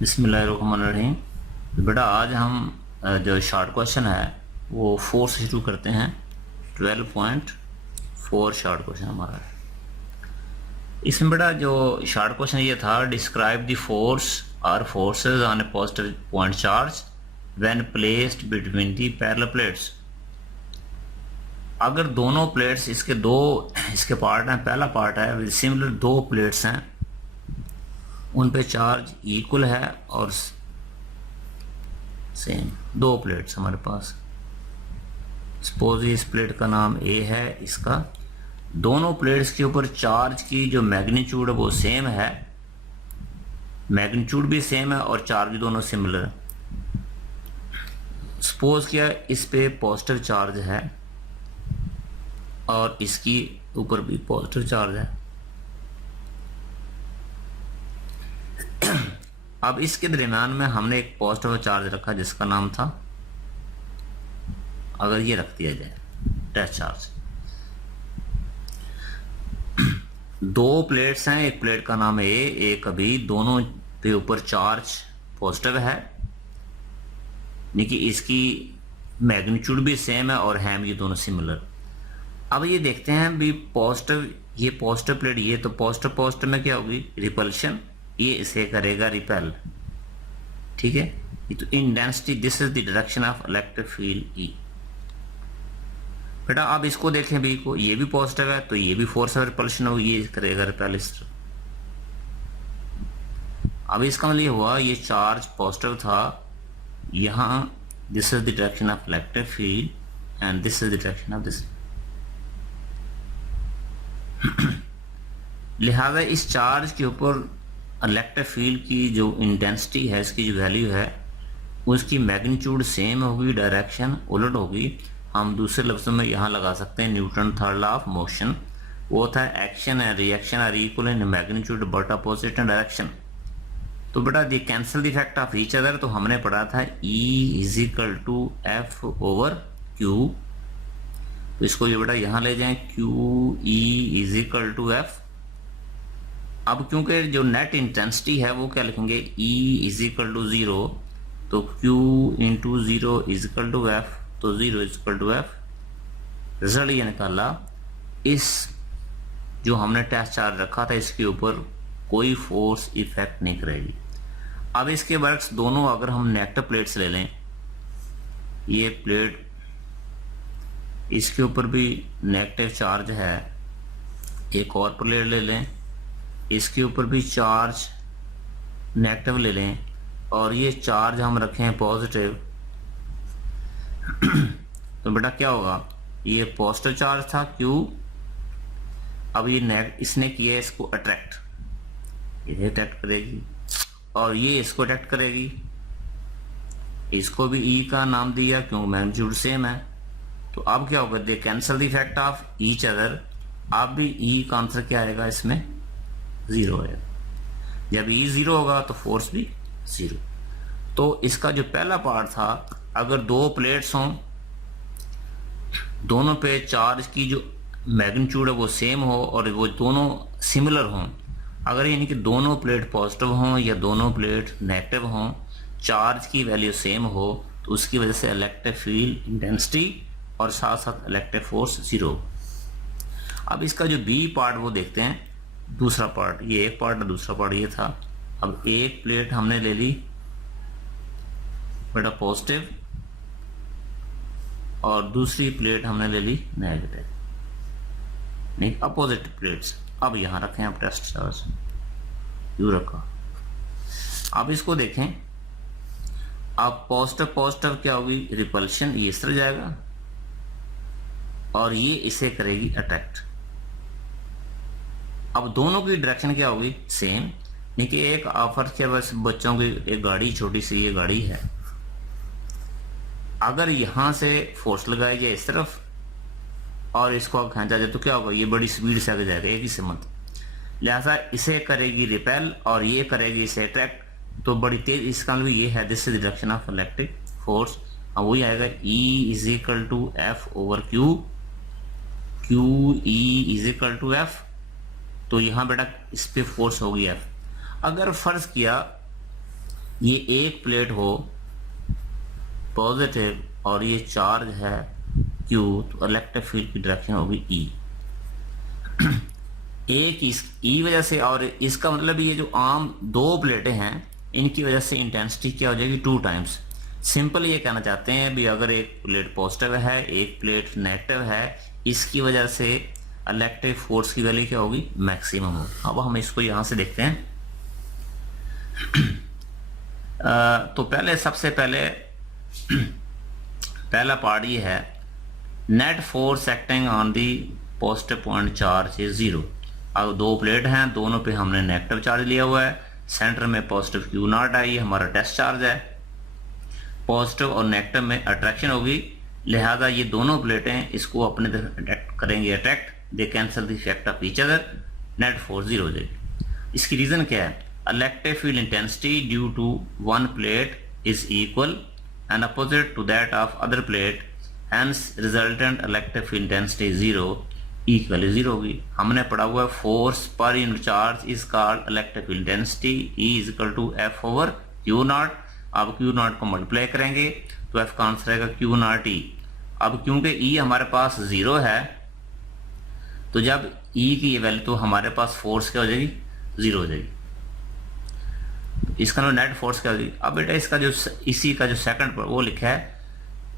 बिस्मिल्लाहिर्रहमानिर्रहीम। तो बेटा आज हम जो शॉर्ट क्वेश्चन है वो 4 से शुरू करते हैं। 12.4 शॉर्ट क्वेश्चन हमारा है। इसमें बेटा जो शॉर्ट क्वेश्चन ये था, डिस्क्राइब द फोर्स और forces on A positive point charge when placed between the parallel plates. अगर दोनों प्लेट्स इसके पार्ट हैं, पहला पार्ट है सिमिलर, दो प्लेट्स हैं, उन पे चार्ज इक्वल है और सेम, दो प्लेट्स हमारे पास। सपोज इस प्लेट का नाम ए है, इसका दोनों प्लेट्स के ऊपर चार्ज की जो मैग्नीट्यूड है वो सेम है, मैग्नीट्यूड भी सेम है और चार्ज भी दोनों सिमिलर है। सपोज किया इस पे पॉजिटिव चार्ज है और इसकी ऊपर भी पॉजिटिव चार्ज है। अब इसके दरमियान में हमने एक पॉजिटिव चार्ज रखा जिसका नाम था, अगर ये रख दिया जाए टेस्ट चार्ज। दो प्लेट्स हैं, एक प्लेट का नाम है ए, एक बी, दोनों के ऊपर चार्ज पॉजिटिव है, यानी कि इसकी मैग्नीट्यूड भी सेम है और हैं ये दोनों सिमिलर। अब ये देखते हैं भी पॉजिटिव, ये पॉजिटिव प्लेट, ये तो पॉजिटिव पॉजिटिव में क्या होगी रिपल्शन, ये इसे करेगा रिपेल, ठीक है। तो इन density this is the direction of electric field E. बेटा अब इसको देखें बी को, ये भी पॉजिटिव है तो ये भी फोर्स ऑफ रिपल्शन होगी, ये करेगा रिपेल इस तरह। अब इसका मतलब ये हुआ ये चार्ज पॉजिटिव था, यहां this is the direction of electric field and this is the direction of this. लिहाजा इस चार्ज के ऊपर इलेक्ट्रिक फील्ड की जो इंटेंसिटी है, इसकी जो वैल्यू है, उसकी मैग्नीट्यूड सेम होगी, डायरेक्शन उलट होगी। हम दूसरे लफ्जों में यहाँ लगा सकते हैं Newton third law of motion, वो था action and reaction are equal in magnitude but opposite in direction. तो बेटा they cancel the effect of each other, तो हमने पढ़ा था E is equal to F over Q. तो इसको ये बेटा यहाँ ले जाएं, Q E is equal to F. अब क्योंकि जो नेट इंटेंसिटी है वो क्या लिखेंगे, E इज इक्वल टू 0, तो Q into 0 is equal to F, तो 0 is equal to F. Result ये निकाला, इस जो हमने टेस्ट चार्ज रखा था इसके ऊपर कोई फोर्स इफेक्ट नहीं करेगी। अब इसके वर्क्स दोनों, अगर हम नेगेटिव प्लेट्स ले लें, ये प्लेट इसके ऊपर भी नेगेटिव चार्ज है, एक और प्लेट ले लें, इसके ऊपर भी चार्ज नेगेटिव ले लें और ये चार्ज हम रखें पॉजिटिव, तो बेटा क्या होगा, ये पॉजिटिव चार्ज था Q, अब ये इसने किया इसको अट्रैक्ट, ये अट्रैक्ट करेगी और ये इसको अट्रैक्ट करेगी। इसको भी E का नाम दिया क्योंकि मैग्नीट्यूड सेम है। तो अब क्या होगा, they cancel the effect of each other. अब भी E का आंसर क्या आएगा, इसमें 0 है। जब E 0 होगा तो फोर्स भी 0। तो इसका जो पहला पार्ट था, अगर दो प्लेट्स हों, दोनों पे चार्ज की जो मैग्नीट्यूड है वो सेम हो और वो दोनों सिमिलर हों, अगर यानी कि दोनों प्लेट पॉजिटिव हों या दोनों प्लेट नेगेटिव हों, चार्ज की वैल्यू सेम हो, तो उसकी वजह से इलेक्ट्रिक फील्ड इंटेंसिटी और साथ साथ इलेक्ट्रिक फोर्स 0। अब इसका जो बी पार्ट वो देखते हैं, दूसरा पार्ट, ये एक पार्ट दूसरा पार्ट ये था। अब एक प्लेट हमने ले ली बेटा पॉजिटिव और दूसरी प्लेट हमने ले ली नेगेटिव, नहीं अपोजिट प्लेट्स। अब यहां रखें आप टेस्ट चार्ज, यू रखा। अब इसको देखें, अब पॉजिटिव पॉजिटिव क्या होगी, रिपल्शन, ये इस तरह जाएगा और ये इसे करेगी अट्रैक्ट। अब दोनों की डायरेक्शन क्या होगी, सेम, नहीं कि एक ऑफर के बस बच्चों की एक गाड़ी, छोटी सी ये गाड़ी है, अगर यहां से फोर्स लगाई जाए इस तरफ और इसको अब खींचा जाए तो क्या होगा, ये बड़ी स्पीड से आगे जाएगा एक ही समत, लिहाजा इसे करेगी रिपेल और ये करेगी इसे अट्रैक्ट, तो बड़ी तेज। इसका मतलब ये है this is direction of electric force. अब वही आएगा E is equal to F over Q, Q E is equal to F. तो यहां बेटा इस पे फोर्स होगी एफ। अगर फर्ज किया ये एक प्लेट हो पॉजिटिव और ये चार्ज है Q, तो इलेक्ट्रिक फील्ड की डायरेक्शन होगी E। एक इस E वजह से, और इसका मतलब ये जो आम दो प्लेटें हैं इनकी वजह से इंटेंसिटी क्या हो जाएगी 2 टाइम्स। सिंपल ये कहना चाहते हैं भी अगर एक प्लेट पॉजिटिव है एक प्लेट नेगेटिव है, इसकी वजह से इलेक्ट्रिक फोर्स की वैल्यू क्या होगी, मैक्सिमम होगी। अब हम इसको यहां से देखते हैं। तो पहले सबसे पहले पहला पार्ट ये है net force acting on the positive point charge is 0। अब दो प्लेट हैं, दोनों पे हमने नेगेटिव चार्ज लिया हुआ है, सेंटर में पॉजिटिव Q नॉट है, ये हमारा टेस्ट चार्ज है। पॉजिटिव और नेगेटिव में अट्रैक्शन होगी, लिहाजा ये दोनों प्लेटें इसको अपने तरफ अट्रैक्ट करेंगे, they cancel the effect of each other, net force 0 हो जाएगी। इसकी रीजन क्या है, electric field intensity due to one plate is equal and opposite to that of other plate, hence resultant electric field intensity 0 equal 0 होगी। हमने पढ़ा हुआ है force per unit charge is called electric field intensity, E is equal to F over Q naught. अब Q naught को multiply करेंगे तो F का आंसर आएगा Q नॉट E। अब क्योंकि E हमारे पास 0 है, तो जब E की ये वैल्यू, तो हमारे पास फोर्स क्या हो जाएगी, 0 हो जाएगी। इसका नेट फोर्स क्या हो जाएगी। अब बेटा इसका जो इसी का जो सेकंड पर वो लिखा है,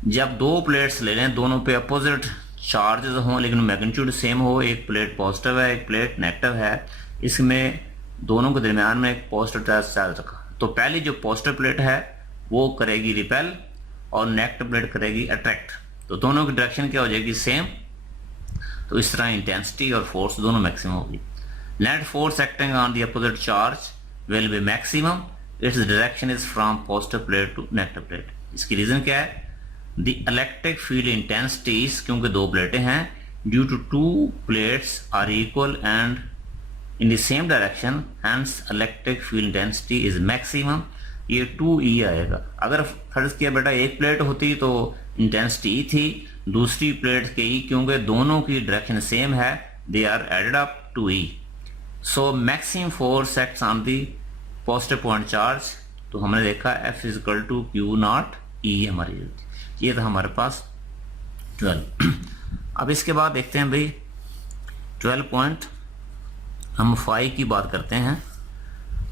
जब दो प्लेट्स ले लें दोनों पे अपोजिट चार्जेस हों लेकिन मैग्नीट्यूड सेम हो, एक प्लेट पॉजिटिव है एक प्लेट नेगेटिव है, इसमें दोनों के दरमियान में एक पॉजिटिव चार्ज रखा, तो पहली जो पॉजिटिव प्लेट है वो करेगी रिपेल और नेगेटिव प्लेट करेगी अट्रैक्ट, तो दोनों की डायरेक्शन क्या हो जाएगी, सेम। तो इस तरह इंटेंसिटी और फोर्स दोनों मैक्सिमम होगी। Net force acting on the opposite charge will be maximum, its direction is from positive plate to negative plate. इसकी रीजन क्या है, द इलेक्ट्रिक फील्ड इंटेंसिटीज, क्योंकि दो प्लेटें हैं, due to two plates are equal and in the same direction, hence electric field intensity is maximum. ये 2E आएगा। अगर फर्ज किया बेटा एक प्लेट होती तो इंटेंसिटी E थी, दूसरी प्लेट के E, क्योंकि दोनों की डायरेक्शन सेम है, they are added up to E। So maximum force acts on the positive point charge, तो हमने देखा F is equal to Q naught E हमारी, ये था हमारे पास 12। अब इसके बाद देखते हैं भाई 12 पॉइंट, हम 5 की बात करते हैं।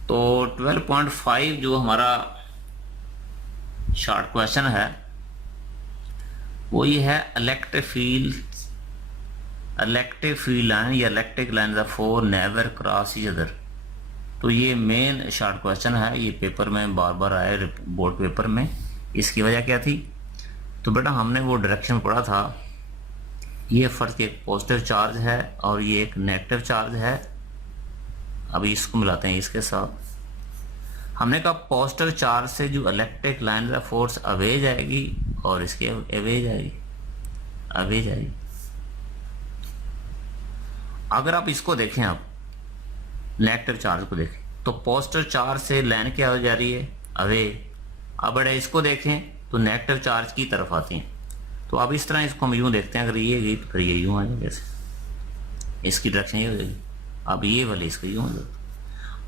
तो 12.5 जो हमारा शॉर्ट क्वेश्चन है वो ये है, इलेक्ट्रिक फील्ड लाइन या electric line of four never cross each other. तो ये मेन शॉर्ट क्वेश्चन है, ये पेपर में बार बार आया, बोर्ड पेपर में। इसकी वजह क्या थी, तो बेटा हमने वो डायरेक्शन पढ़ा था, ये फर्स्ट एक पॉजिटिव चार्ज है और ये एक नेगेटिव चार्ज है। अभी इसको मिलाते हैं इसके साथ। हमने कहा पॉजिटिव चार्ज से जो electric line of force away जाएगी और इसके अवे जाएगी। अगर आप इसको देखें, आप नेगेटिव चार्ज को देखें, तो पॉजिटिव चार्ज से लाइन क्या हो जा रही है, अवे। अब बड़े इसको देखें तो नेगेटिव चार्ज की तरफ आती हैं। तो अब इस तरह इसको हम यूं देखते हैं, अगर ये गई तो फिर ये यूं आ जाएगी, जैसे इसकी डायरेक्शन ये हो जाएगी। अब ये वाले इसको यूं हो जाएगी।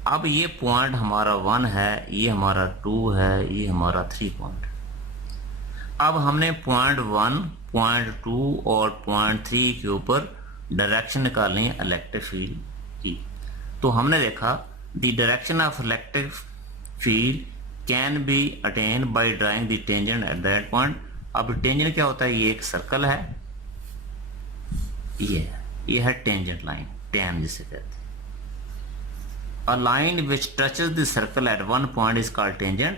अब ये पॉइंट हमारा 1 है, ये हमारा 2 है, ये हमारा 3 पॉइंट। अब हमने पॉइंट 1, पॉइंट 2 और पॉइंट 3 के ऊपर डायरेक्शन निकालनी है इलेक्ट्रिक फील्ड की। तो हमने देखा the direction of electric field can be attain by drawing the tangent at that point. अब टेंजेंट क्या होता है, ये एक सर्कल है, ये है टेंजेंट लाइन, टेन जिसे कहते हैं। A line which touches the circle at one point is called tangent।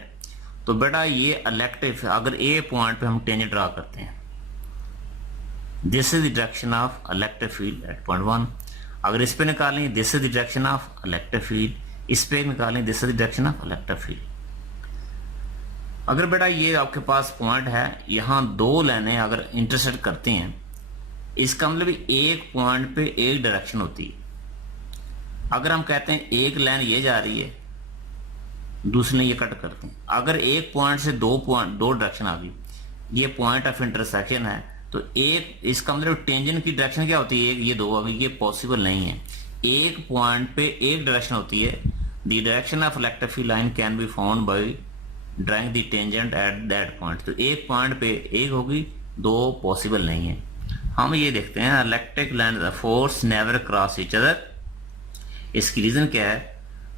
तो बेटा ये इलेक्ट्रिक, अगर ए पॉइंट पे हम टेंजेंट ड्रा करते हैं, this is the direction of electric field at point 1। अगर इस पे निकालें, this is the direction of electric field, इस पे निकालें, this is the direction of electric field. अगर बेटा ये आपके पास पॉइंट है, यहाँ दो लाइनें अगर इंटरसेक्ट करती हैं, इसका मतलब एक पॉइंट पे एक डायरेक्शन होती है। अगर हम कहते हैं एक लाइन ये जा रही है, दूसरी लाइन ये कट करते हैं, अगर एक पॉइंट से दो डायरेक्शन आ गई, ये पॉइंट ऑफ इंटरसेक्शन है, तो एक, इसका मतलब टेंजेंट की डायरेक्शन क्या होती है, एक, ये दो आ गई, ये पॉसिबल नहीं है। एक पॉइंट पे एक डायरेक्शन होती है। The direction of electric field line can be found by drawing the tangent at that point. तो एक पॉइंट पे एक होगी, दो पॉसिबल नहीं है। हम ये देखते हैं electric line force never cross each other. इसकी रीजन क्या है?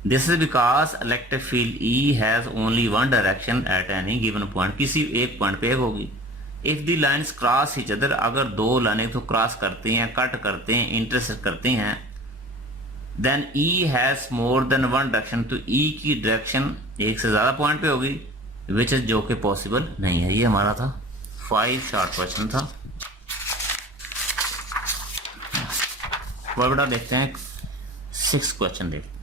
This is because electric field E has only one direction at any given point. किसी एक पॉइंट पे एक होगी। If the lines cross each other, अगर दो लाइनें तो क्रॉस करती हैं, कट करते हैं, इंटरसेक्ट करती हैं, then E has more than one direction. तो ई की डायरेक्शन एक से ज्यादा पॉइंट पे होगी, विच इज जो कि पॉसिबल नहीं है। ये हमारा था 5 शॉर्ट क्वेश्चन था। बड़ा देखते हैं 6 क्वेश्चन देखते हैं।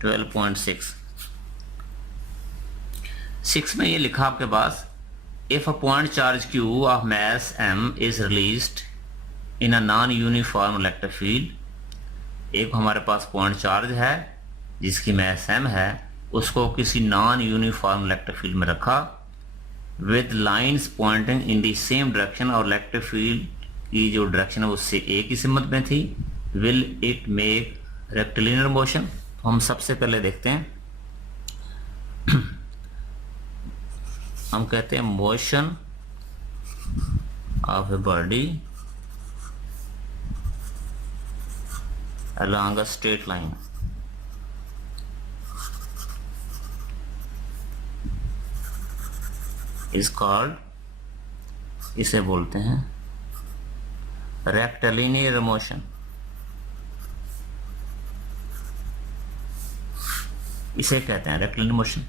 12.6 6 में ये लिखा आपके पास, if a point charge q of mass m is released in a non uniform electric field. एक हमारे पास पॉइंट चार्ज है जिसकी मास m है, उसको किसी नॉन यूनिफॉर्म इलेक्ट्रिक फील्ड में रखा with lines Poynting in the same direction, और इलेक्ट्रिक फील्ड की जो डायरेक्शन है उससे एक ही सिमत में थी। Will it make rectilinear motion? तो हम सबसे पहले देखते हैं, हम कहते हैं motion of a body along a straight line। is called, इसे बोलते हैं रेक्टिलिनियर मोशन। इसे कहते हैं रेक्टिलिनियर मोशन।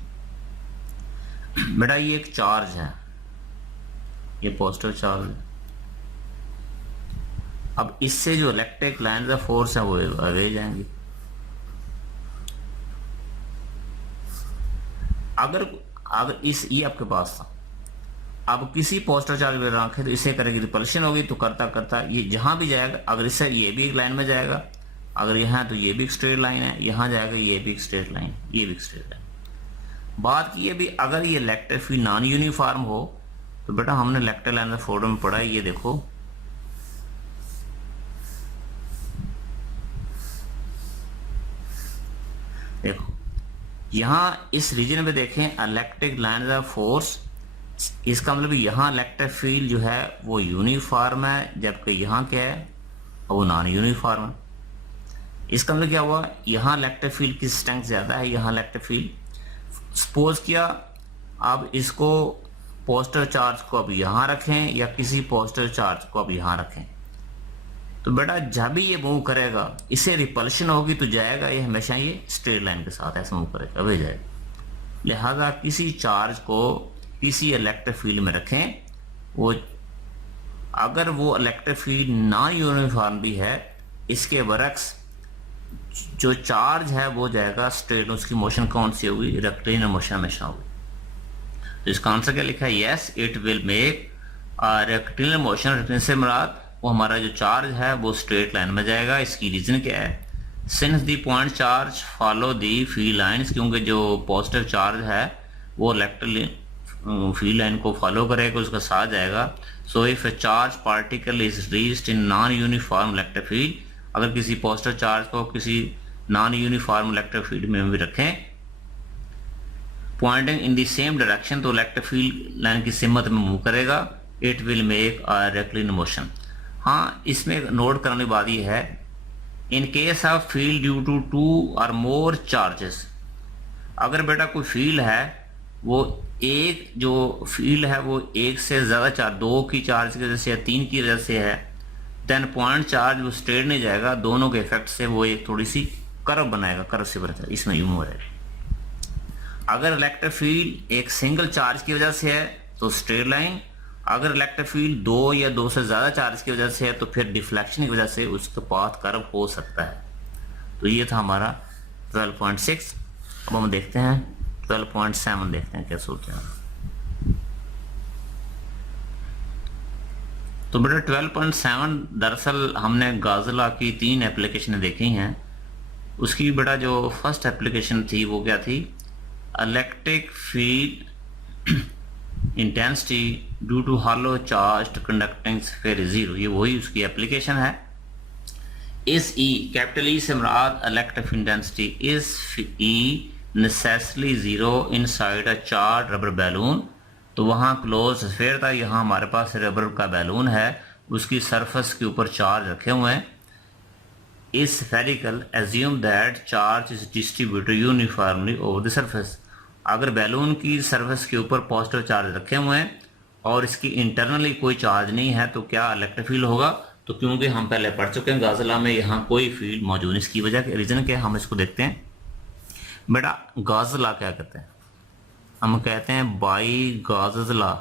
बेटा ये एक चार्ज है, ये पॉजिटिव चार्ज है। अब इससे जो इलेक्ट्रिक लाइन का फोर्स है वो अवे जाएंगे। अगर इस ये आपके पास था, अब किसी पॉजिटिव चार्ज में रखे तो इसे करेगी रिपल्शन होगी, तो करता करता ये जहां भी जाएगा, अगर इससे ये भी एक लाइन में जाएगा, अगर यहाँ तो ये भी एक स्ट्रेट लाइन है, यहां जाएगा ये भी एक स्ट्रेट लाइन, ये भी एक स्ट्रेट लाइन। बात की ये भी, अगर ये इलेक्ट्रिक फील्ड नॉन यूनिफॉर्म हो तो बेटा हमने इलेक्ट्रिक लाइन का फोटो में पढ़ा है, ये देखो देखो यहां इस रीजन में देखें इलेक्ट्रिक लाइन का फोर्स, इसका मतलब यहां इलेक्ट्रिक फील्ड जो है वो यूनिफॉर्म है, जबकि यहां क्या है वो नॉन यूनिफॉर्म है। इसका मतलब क्या हुआ, यहां इलेक्ट्रिक फील्ड की स्ट्रेंथ ज्यादा है, यहां इलेक्ट्रिक फील्ड। सपोज किया अब इसको पॉजिटिव चार्ज को अब यहां रखें या किसी पॉजिटिव चार्ज को अब यहां रखें, तो बेटा जब भी ये मूव करेगा इसे रिपल्शन होगी तो जाएगा ये हमेशा ये स्ट्रेट लाइन के साथ ऐसे मूव करेगा, अभी जाएगा। लिहाजा किसी चार्ज को किसी इलेक्ट्रिक फील्ड में रखें, वो अगर वो इलेक्ट्रिक फील्ड नॉन यूनिफॉर्म भी है, इसके बरक्स जो चार्ज है वो जाएगा स्ट्रेट, उसकी मोशन कौन सी होगी, रेक्टिलिनियर मोशन हमेशा होगी। तो इसका आंसर क्या लिखा है, yes it will make rectilinear motion. Rectilinear से मुराद वो हमारा जो चार्ज है वो स्ट्रेट लाइन में जाएगा। इसकी रीजन क्या है, since the point charge follow the field lines, क्योंकि जो पॉजिटिव चार्ज है वो इलेक्ट्रिक फील्ड लाइन को फॉलो करेगा, उसका साथ जाएगा। So if A charge particle is reached in non uniform electric field, अगर किसी पॉजिटिव चार्ज को किसी नॉन यूनिफॉर्म इलेक्ट्रिक फील्ड में भी रखें pointing in the same direction, तो इलेक्ट्रिक फील्ड लाइन की सिमत में मूव करेगा। It will make a rectilinear motion. हाँ, इसमें नोट करने की बात यह है, in case of field due to 2 और मोर चार्जेस, अगर बेटा कोई फील्ड है वो एक जो फील्ड है वो एक से ज्यादा चार्ज, 2 की चार्ज की वजह से या 3 की वजह से है, देन पॉइंट चार्ज वो स्ट्रेट नहीं जाएगा, दोनों के इफेक्ट से वो एक थोड़ी सी कर्व बनाएगा, कर्व से बनता है, इसमें यूं हो जाएगा। अगर इलेक्ट्रिक फील्ड एक सिंगल चार्ज की वजह से है तो स्ट्रेट लाइन, अगर इलेक्ट्रिक फील्ड 2 या 2 से ज्यादा चार्ज की वजह से है तो फिर डिफ्लेक्शन की वजह से उसका पाथ कर्व हो सकता है। तो ये था हमारा 12.6। अब हम देखते हैं 12.7 देखते हैं क्या सोचते हैं। तो बेटा 12.7 दरअसल हमने गाजला की 3 एप्लीकेशन देखी हैं। उसकी बेटा जो फर्स्ट एप्लीकेशन थी वो क्या थी, electric field intensity due to hollow charge conducting sphere zero, ये वही उसकी एप्लीकेशन है। इस ई कैपिटल ई से मुराद electric intensity, is E necessarily zero inside a charge rubber balloon, तो वहाँ क्लोज स्फीयर था, यहाँ हमारे पास रबर का बैलून है, उसकी सरफेस के ऊपर चार्ज रखे हुए हैं। Is spherical assume that charge is distributed uniformly over the surface. अगर बैलून की सरफेस के ऊपर पॉजिटिव चार्ज रखे हुए हैं और इसकी इंटरनली कोई चार्ज नहीं है तो क्या इलेक्ट्रिक फील्ड होगा? तो क्योंकि हम पहले पढ़ चुके हैं गाजला में यहाँ कोई फील्ड मौजूद, इसकी वजह के रीजन क्या है हम इसको देखते हैं। बेटा गाजला क्या कहते हैं? हम कहते हैं बाई गाज़ लॉ।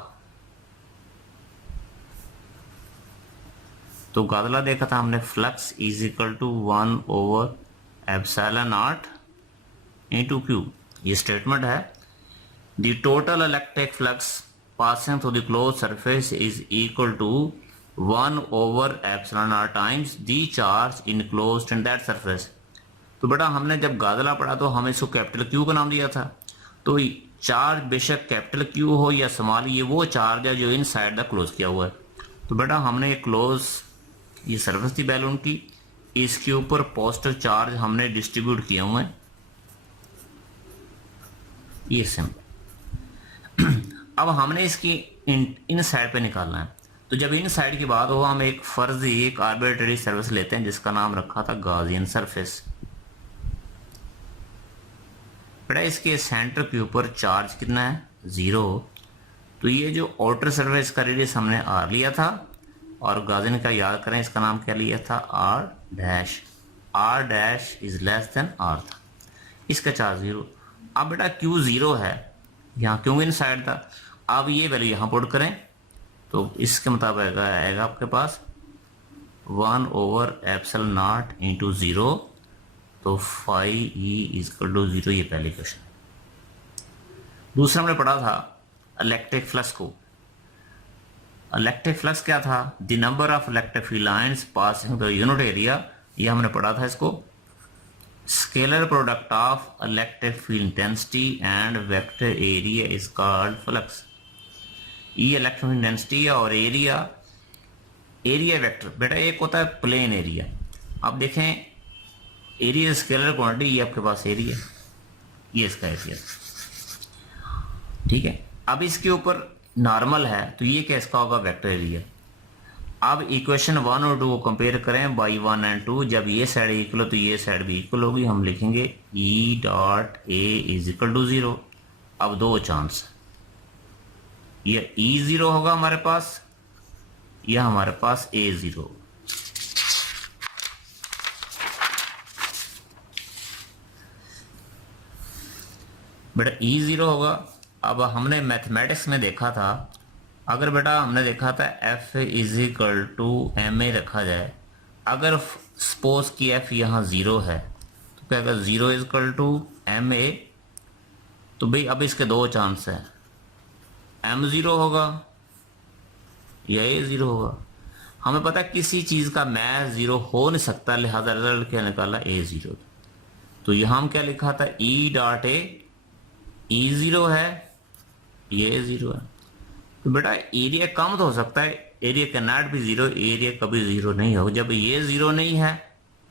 तो गाजला देखा था हमने, फ्लक्स इज इक्वल टू 1/एप्सिलॉन इंटू क्यू, ये स्टेटमेंट है। The total electric flux passing through the close surface is equal to 1/एप्सिलॉन times the charge enclosed in that surface. तो बेटा हमने जब गाजला पढ़ा तो हमें इसको कैपिटल क्यू का नाम दिया था। तो चार्ज बेशक कैपिटल क्यू हो या स्मॉल, ये वो चार्ज है जो इनसाइड द क्लोज किया हुआ है। तो बेटा हमने क्लोज, ये सरफेस थी बैलून की, इसके ऊपर पॉजिटिव चार्ज हमने डिस्ट्रीब्यूट किए हुए हैं, ये सिंपल। अब हमने इसकी इन साइड पे निकालना है। तो जब इन साइड की बात हो हम एक फर्जी, एक आर्बिट्रेरी सरफेस लेते हैं जिसका नाम रखा था गॉसियन सरफेस। बेटा इसके सेंटर के ऊपर चार्ज कितना है? 0। तो ये जो आउटर सरफेस का रेडियस हमने आर लिया था और गॉसियन का याद करें इसका नाम क्या लिया था? R dash. R dash is less than R था, इसका चार्ज 0। अब बेटा क्यू 0 है, यहाँ क्यों इन साइड था। अब ये वैल्यू यहाँ पुट करें तो इसके मुताबिक आएगा आपके पास 1/एप्सिलॉन इंटू 0, तो फाई ई इक्वल टू 0। ये पहले क्वेश्चन। दूसरा हमने पढ़ा था इलेक्ट्रिक फ्लक्स को। इलेक्ट्रिक फ्लक्स क्या था? The number of electric field lines passing the unit area, ये हमने पढ़ा था इसको। Scalar product of electric field intensity and vector area is called flux. ये इलेक्ट्रिक फील्ड इंटेंसिटी और एरिया वेक्टर। बेटा एक होता है प्लेन एरिया। अब देखें एरिया स्केलर क्वांटिटी, ये आपके पास एरिया, ये इसका एरिया, ठीक है। अब इसके ऊपर नॉर्मल है तो ये क्या इसका होगा? Vector area. अब इक्वेशन 1 और 2 को कंपेयर करें बाई 1 और 2, जब ये साइड इक्वल हो तो ये साइड भी इक्वल होगी। हम लिखेंगे E dot A is equal to 0। अब दो चांस, ये E0 होगा हमारे पास, या हमारे पास A0। बेटा E0 होगा। अब हमने मैथमेटिक्स में देखा था, अगर बेटा हमने देखा था F is equal to MA रखा जाए, अगर सपोज कि F यहाँ 0 है तो क्या होगा? 0 इज इक्वल टू MA। तो भाई अब इसके दो चांस हैं, M0 होगा या A0 होगा। हमें पता है किसी चीज़ का मैथ 0 हो नहीं सकता, लिहाजा रिजल्ट क्या निकाला? A0। तो यहाँ हम क्या लिखा था? E डॉट A, E0 है, ये A0 है। तो बेटा एरिया कम तो हो सकता है, area can not be 0, area कभी 0 नहीं होगा। जब ये 0 नहीं है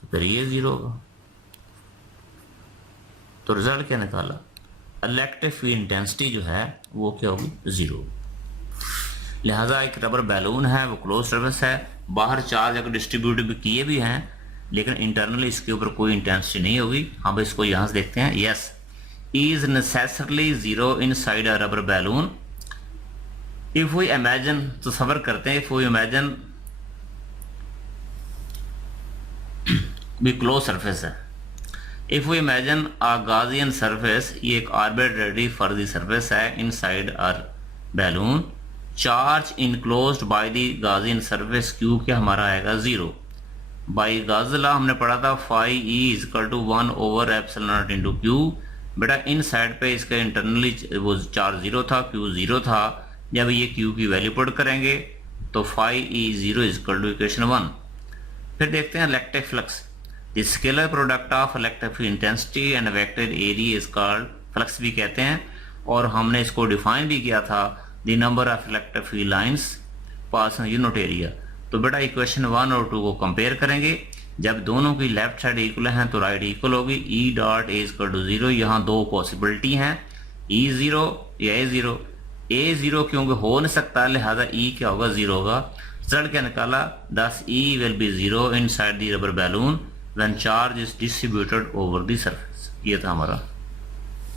तो फिर ये 0 होगा। तो रिजल्ट क्या निकाला? इलेक्ट्रिक फील्ड इंटेंसिटी जो है वो क्या होगी? 0। लिहाजा एक रबर बैलून है, वो क्लोज सरफेस है, बाहर चार्ज अगर डिस्ट्रीब्यूट भी किए भी हैं लेकिन इंटरनली इसके ऊपर कोई इंटेंसिटी नहीं होगी। हम इसको यहाँ से देखते हैं। Yes, is necessarily 0 inside a rubber balloon if we imagine, तो सबर करते हैं, if we imagine भी क्लोज सरफेस है। if we imagine a Gaussian surface, ये एक arbitrary फर्जी सरफेस है, inside a balloon, charge enclosed by the Gaussian surface Q क्या हमारा आएगा? 0। बाई गाज़ लॉ हमने पढ़ा था phi E is equal to 1/एप्सिलॉन इंटू Q। बेटा इन साइड पे इसका इंटरनली वो चार्ज 0 था, Q 0 था। जब ये Q की वैल्यू पुट करेंगे तो phi E0 is equal to equation 1। फिर देखते हैं electric flux. The scalar product of electric field intensity and vector area is called flux भी कहते हैं, और हमने इसको डिफाइन भी किया था, the number of electric field lines passing unit area. तो बेटा इक्वेशन 1 और 2 को कंपेयर करेंगे। जब दोनों की लेफ्ट साइड इक्वल है तो राइट इक्वल होगी। E dot A equal to 0, यहाँ दो पॉसिबिलिटी हैं, E0 या A0। A0 क्योंकि हो नहीं सकता, लिहाजा E क्या होगा, 0 होगा। रिजल्ट क्या निकाला, thus E will be 0 inside the rubber balloon when charge is distributed over the surface। ये था हमारा